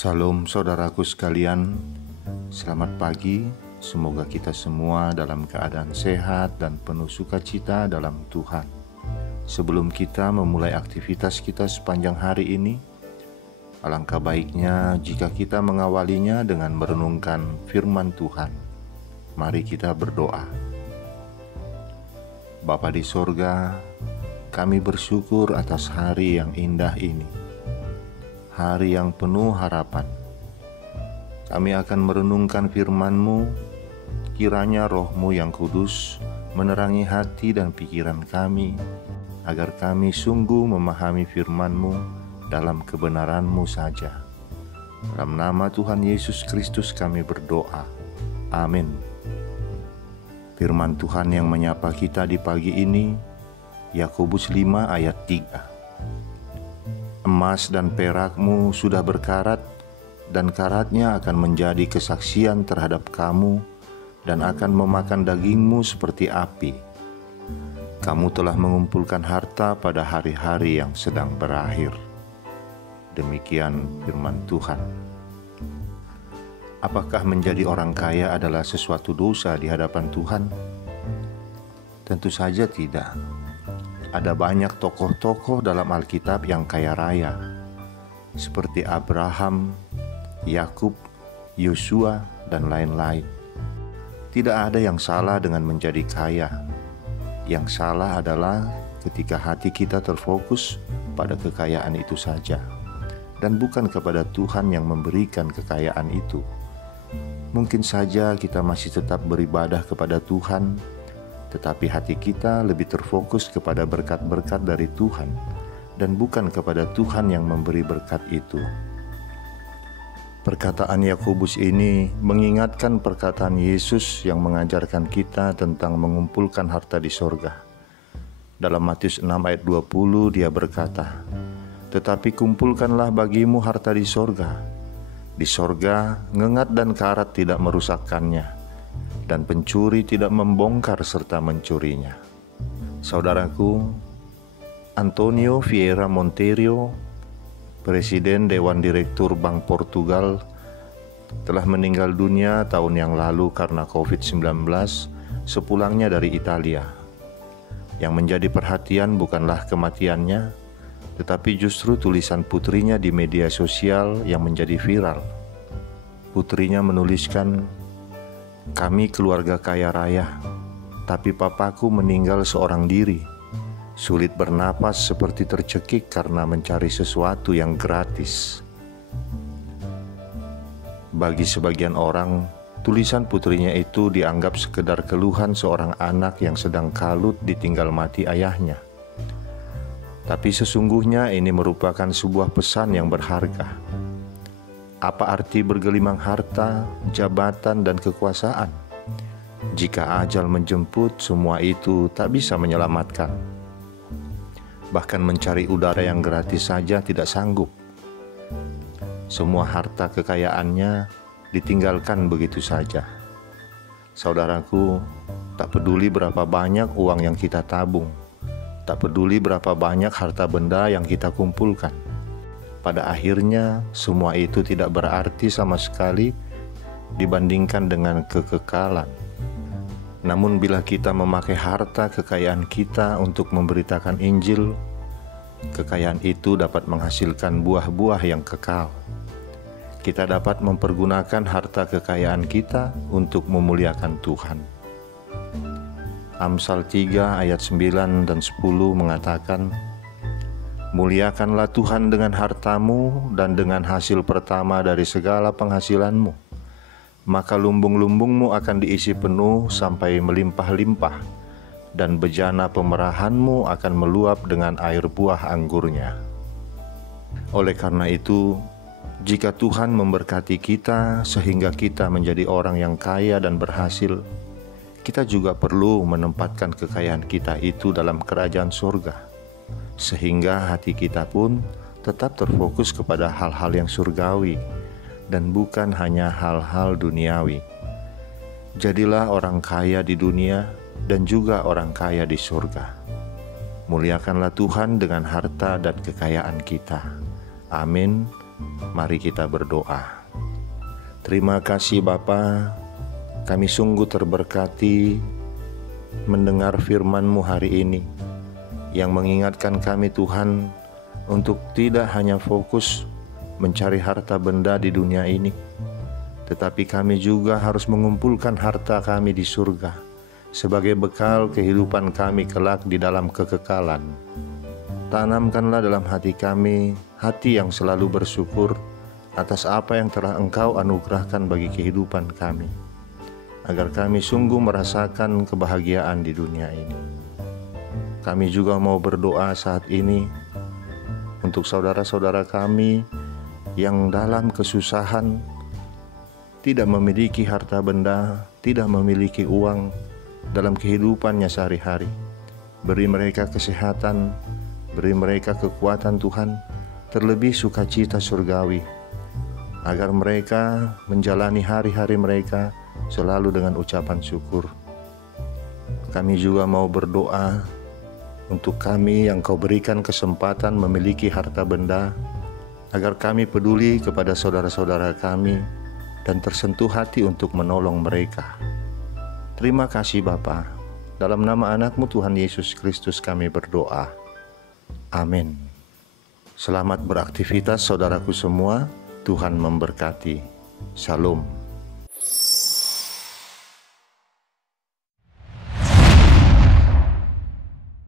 Salam saudaraku sekalian, selamat pagi. Semoga kita semua dalam keadaan sehat dan penuh sukacita dalam Tuhan. Sebelum kita memulai aktivitas kita sepanjang hari ini, alangkah baiknya jika kita mengawalinya dengan merenungkan firman Tuhan. Mari kita berdoa. Bapa di sorga, kami bersyukur atas hari yang indah ini, hari yang penuh harapan. Kami akan merenungkan firman-Mu, kiranya Roh-Mu yang kudus menerangi hati dan pikiran kami, agar kami sungguh memahami firman-Mu dalam kebenaran-Mu saja. Dalam nama Tuhan Yesus Kristus kami berdoa. Amin. Firman Tuhan yang menyapa kita di pagi ini, Yakobus 5 ayat 3. Emas dan perakmu sudah berkarat, dan karatnya akan menjadi kesaksian terhadap kamu, dan akan memakan dagingmu seperti api. Kamu telah mengumpulkan harta pada hari-hari yang sedang berakhir. Demikian firman Tuhan. Apakah menjadi orang kaya adalah sesuatu dosa di hadapan Tuhan? Tentu saja tidak. Ada banyak tokoh-tokoh dalam Alkitab yang kaya raya, seperti Abraham, Yakub, Yosua, dan lain-lain. Tidak ada yang salah dengan menjadi kaya. Yang salah adalah ketika hati kita terfokus pada kekayaan itu saja, dan bukan kepada Tuhan yang memberikan kekayaan itu. Mungkin saja kita masih tetap beribadah kepada Tuhan, tetapi hati kita lebih terfokus kepada berkat-berkat dari Tuhan dan bukan kepada Tuhan yang memberi berkat itu. Perkataan Yakobus ini mengingatkan perkataan Yesus yang mengajarkan kita tentang mengumpulkan harta di sorga. Dalam Matius 6 ayat 20 dia berkata, "Tetapi kumpulkanlah bagimu harta di sorga. Di sorga ngengat dan karat tidak merusakkannya, dan pencuri tidak membongkar serta mencurinya." Saudaraku, Antonio Vieira Monteiro, Presiden Dewan Direktur Bank Portugal, telah meninggal dunia tahun yang lalu karena COVID-19 sepulangnya dari Italia. Yang menjadi perhatian bukanlah kematiannya, tetapi justru tulisan putrinya di media sosial yang menjadi viral. Putrinya menuliskan, "Kami keluarga kaya raya, tapi papaku meninggal seorang diri. Sulit bernapas seperti tercekik karena mencari sesuatu yang gratis." Bagi sebagian orang, tulisan putrinya itu dianggap sekedar keluhan seorang anak yang sedang kalut ditinggal mati ayahnya. Tapi sesungguhnya ini merupakan sebuah pesan yang berharga. Apa arti bergelimang harta, jabatan, dan kekuasaan? Jika ajal menjemput, semua itu tak bisa menyelamatkan. Bahkan mencari udara yang gratis saja tidak sanggup. Semua harta kekayaannya ditinggalkan begitu saja. Saudaraku, tak peduli berapa banyak uang yang kita tabung, tak peduli berapa banyak harta benda yang kita kumpulkan, pada akhirnya semua itu tidak berarti sama sekali dibandingkan dengan kekekalan. Namun bila kita memakai harta kekayaan kita untuk memberitakan Injil, kekayaan itu dapat menghasilkan buah-buah yang kekal. Kita dapat mempergunakan harta kekayaan kita untuk memuliakan Tuhan. Amsal 3 ayat 9 dan 10 mengatakan, "Muliakanlah Tuhan dengan hartamu dan dengan hasil pertama dari segala penghasilanmu. Maka lumbung-lumbungmu akan diisi penuh sampai melimpah-limpah, dan bejana pemerahanmu akan meluap dengan air buah anggurnya." Oleh karena itu, jika Tuhan memberkati kita sehingga kita menjadi orang yang kaya dan berhasil, kita juga perlu menempatkan kekayaan kita itu dalam kerajaan surga, sehingga hati kita pun tetap terfokus kepada hal-hal yang surgawi dan bukan hanya hal-hal duniawi. Jadilah orang kaya di dunia dan juga orang kaya di surga. Muliakanlah Tuhan dengan harta dan kekayaan kita. Amin. Mari kita berdoa. Terima kasih Bapa, kami sungguh terberkati mendengar firman-Mu hari ini yang mengingatkan kami Tuhan untuk tidak hanya fokus mencari harta benda di dunia ini, tetapi kami juga harus mengumpulkan harta kami di surga sebagai bekal kehidupan kami kelak di dalam kekekalan. Tanamkanlah dalam hati kami hati yang selalu bersyukur atas apa yang telah Engkau anugerahkan bagi kehidupan kami, agar kami sungguh merasakan kebahagiaan di dunia ini. Kami juga mau berdoa saat ini untuk saudara-saudara kami yang dalam kesusahan, tidak memiliki harta benda, tidak memiliki uang dalam kehidupannya sehari-hari. Beri mereka kesehatan, beri mereka kekuatan Tuhan, terlebih sukacita surgawi, agar mereka menjalani hari-hari mereka selalu dengan ucapan syukur. Kami juga mau berdoa untuk kami yang Kau berikan kesempatan memiliki harta benda, agar kami peduli kepada saudara-saudara kami dan tersentuh hati untuk menolong mereka. Terima kasih Bapa. Dalam nama anak-Mu Tuhan Yesus Kristus kami berdoa. Amin. Selamat beraktivitas saudaraku semua. Tuhan memberkati. Shalom.